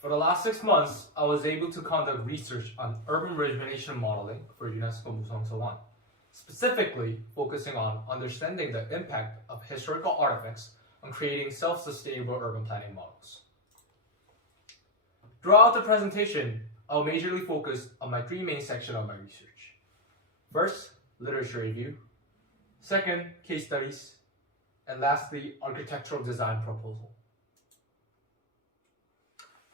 For the last 6 months, I was able to conduct research on urban rejuvenation modeling for UNESCO Museong Seowon, specifically focusing on understanding the impact of historical artifacts on creating self-sustainable urban planning models. Throughout the presentation, I'll majorly focus on my 3 main sections of my research. First, literature review. Second, case studies. And lastly, architectural design proposal.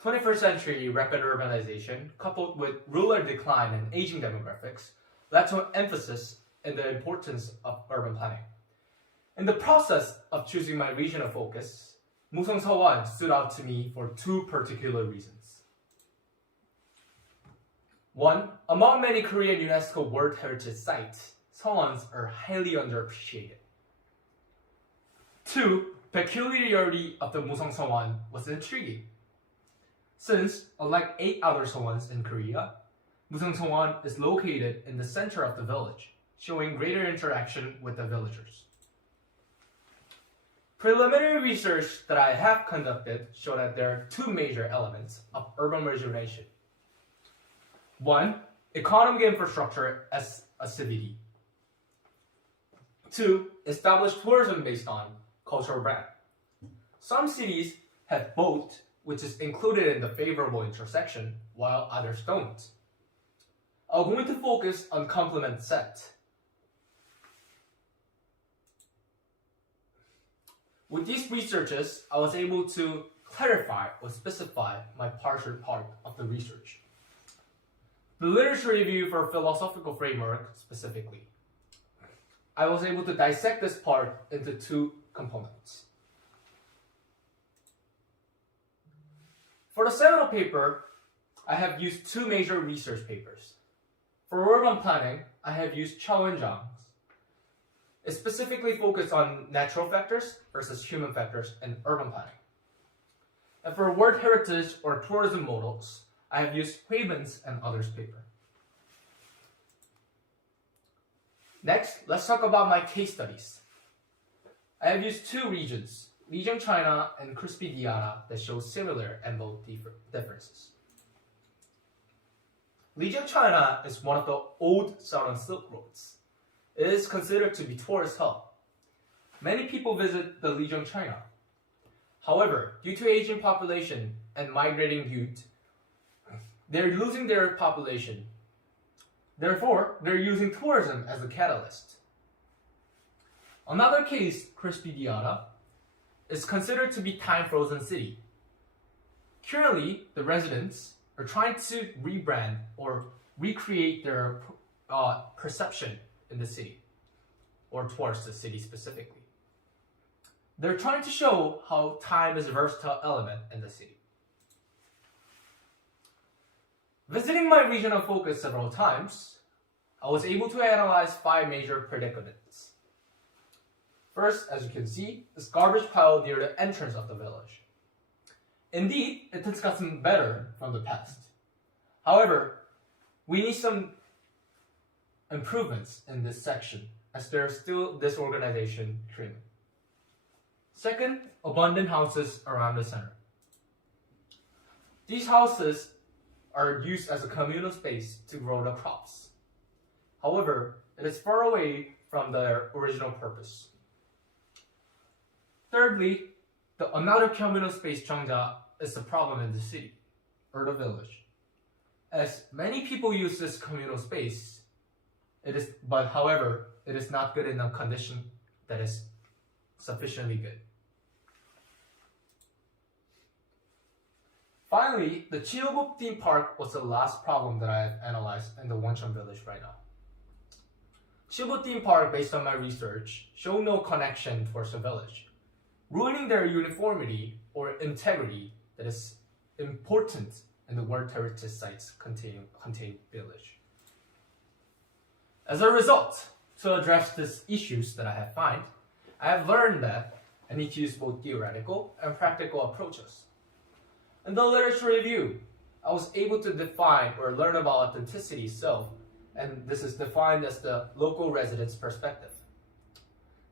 21st century rapid urbanization, coupled with rural decline and aging demographics, led to an emphasis in the importance of urban planning. In the process of choosing my region of focus, Museong Seowon stood out to me for 2 particular reasons. 1. Among many Korean UNESCO World Heritage sites, Seowons are highly underappreciated. 2. Peculiarity of the Museong Seowon was intriguing. Since, unlike 8 other Seowons in Korea, Museong Seowon is located in the center of the village, showing greater interaction with the villagers. Preliminary research that I have conducted show that there are 2 major elements of urban rejuvenation. 1. Economic infrastructure as a city. 2. Establish tourism based on cultural brand. Some cities have both, which is included in the favorable intersection, while others don't. I'm going to focus on complement set. With these researches, I was able to clarify or specify my partial part of the research. The literature review for philosophical framework specifically. I was able to dissect this part into 2 components. For the seminal paper, I have used 2 major research papers. For urban planning, I have used Chow and Zhang's. It specifically focused on natural factors versus human factors in urban planning. And for World Heritage or tourism models, I have used Huiben's and others' paper. Next, let's talk about my case studies. I have used 2 regions, Museong China and Crispy Diana, that show similar and both differences. Museong China is one of the old Southern Silk Roads. It is considered to be tourist hub. Many people visit the Museong China. However, due to aging population and migrating youth, they're losing their population. Therefore, they're using tourism as a catalyst. Another case, Crispy Diana, is considered to be time-frozen city. Currently, the residents are trying to rebrand or recreate their perception in the city, or towards the city specifically. They're trying to show how time is a versatile element in the city. Visiting my region of focus several times, I was able to analyze 5 major predicaments. First, as you can see, is garbage pile near the entrance of the village. Indeed, it has gotten better from the past. However, we need some improvements in this section, as there is still disorganization currently. Second, abundant houses around the center. These houses are used as a communal space to grow the crops. However, it is far away from their original purpose. Thirdly, another communal space, Cheongja, is the problem in the city, or the village. As many people use this communal space, however, it is not good enough condition that is sufficiently good. Finally, the Cheonguk theme park was the last problem that I have analyzed in the Woncheon village right now. Cheonguk theme park, based on my research, show no connection towards the village, ruining their uniformity or integrity that is important in the World Heritage Sites contained village. As a result, to address these issues that I have found, I have learned that I need to use both theoretical and practical approaches. In the literature review, I was able to define or learn about authenticity itself, and this is defined as the local resident's perspective.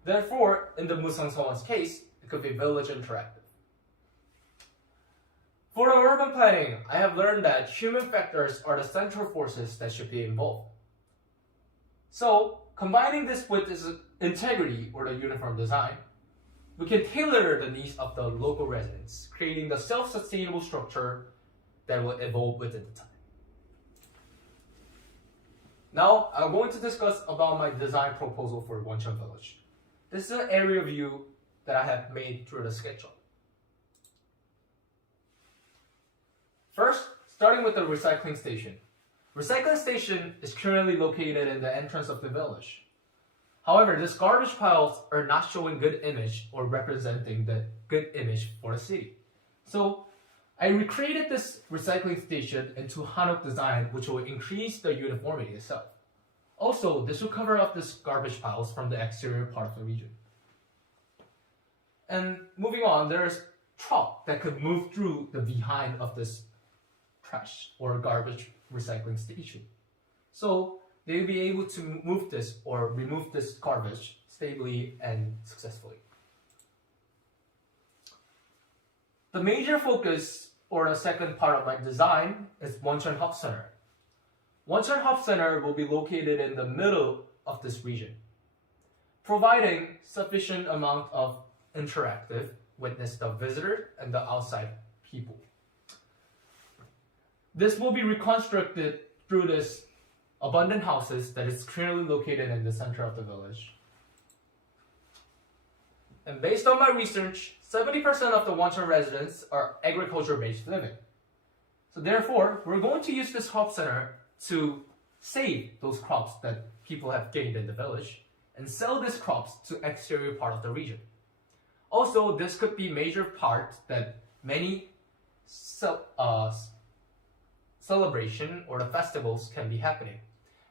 Therefore, in the Museong Seowon's case, it could be village interactive. For For the urban planning, I have learned that human factors are the central forces that should be involved. So, combining this with this integrity or the uniform design, we can tailor the needs of the local residents, creating the self-sustainable structure that will evolve within the time. Now, I'm going to discuss about my design proposal for Woncheon Village. This is an area view that I have made through the SketchUp. First, starting with the recycling station. Recycling station is currently located in the entrance of the village. However, these garbage piles are not showing good image or representing the good image for the city. So, I recreated this recycling station into Hanok design, which will increase the uniformity itself. Also, this will cover up this garbage piles from the exterior part of the region. And moving on, there's truck that could move through the behind of this trash or garbage recycling station. So they'll be able to move this or remove this garbage stably and successfully. The major focus or the second part of my design is Woncheon Hub Center. Woncheon Hub Center will be located in the middle of this region, providing sufficient amount of interactive witness the visitor and the outside people. This will be reconstructed through this abundant houses that is currently located in the center of the village. And based on my research, 70% of the Woncheon residents are agriculture-based living. So therefore, we're going to use this hub center to save those crops that people have gained in the village and sell these crops to exterior part of the region. Also, this could be major part that many celebration or the festivals can be happening.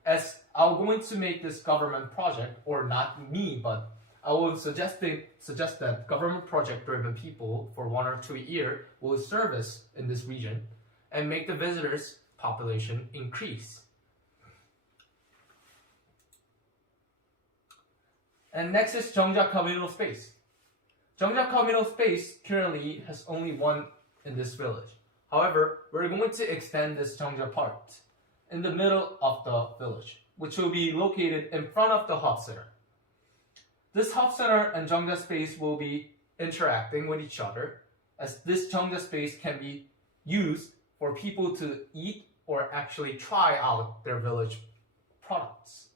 As I'm going to make this government project, or not me, but I would suggest that government project-driven people for 1 or 2 years will service in this region and make the visitors' population increase. And next is Jeongja Communal Space. Jeongja Communal Space currently has only one in this village. However, we're going to extend this Jeongja part in the middle of the village, which will be located in front of the hub center. This hub center and Jeongja space will be interacting with each other, as this Jeongja space can be used for people to eat or actually try out their village products.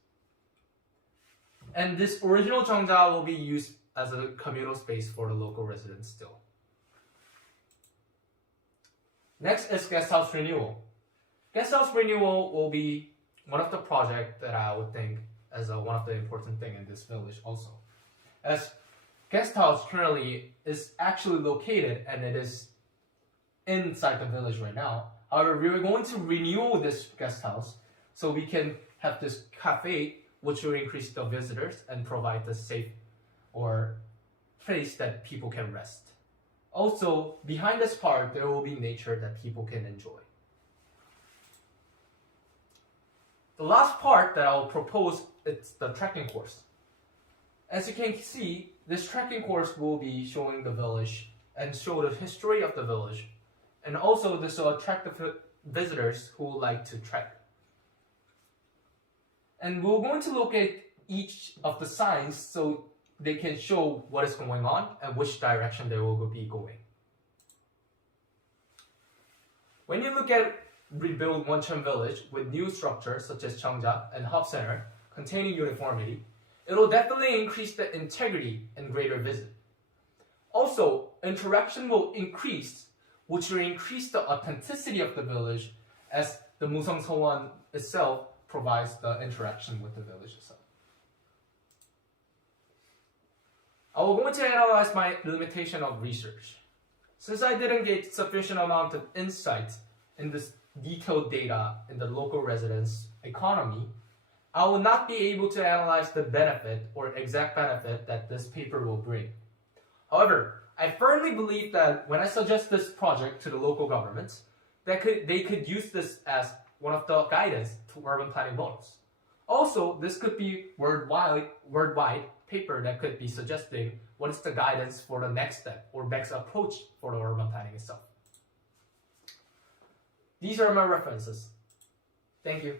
And this original Jeongja will be used as a communal space for the local residents still. Next is guest house renewal. Guest house renewal will be one of the projects that I would think as one of the important things in this village also. As guest house currently is actually located and it is inside the village right now. However, we are going to renew this guest house so we can have this cafe which will increase the visitors and provide the safe or place that people can rest. Also, behind this part, there will be nature that people can enjoy. The last part that I'll propose is the trekking course. As you can see, this trekking course will be showing the village and show the history of the village. And also this will attract the visitors who would like to trek. And we're going to locate each of the signs so they can show what is going on and which direction they will be going. When you look at rebuild Woncheon village with new structures such as Jeongja and Hub Center containing uniformity, it will definitely increase the integrity and greater visit. Also, interaction will increase, which will increase the authenticity of the village as the Museong Seowon itself provides the interaction with the village itself. I will going to analyze my limitation of research. Since I didn't get sufficient amount of insight in this detailed data in the local residents' economy, I will not be able to analyze the benefit or exact benefit that this paper will bring. However, I firmly believe that when I suggest this project to the local governments, they could use this as one of the guidance to urban planning models. Also, this could be worldwide paper that could be suggesting what is the guidance for the next step or next approach for the urban planning itself. These are my references. Thank you.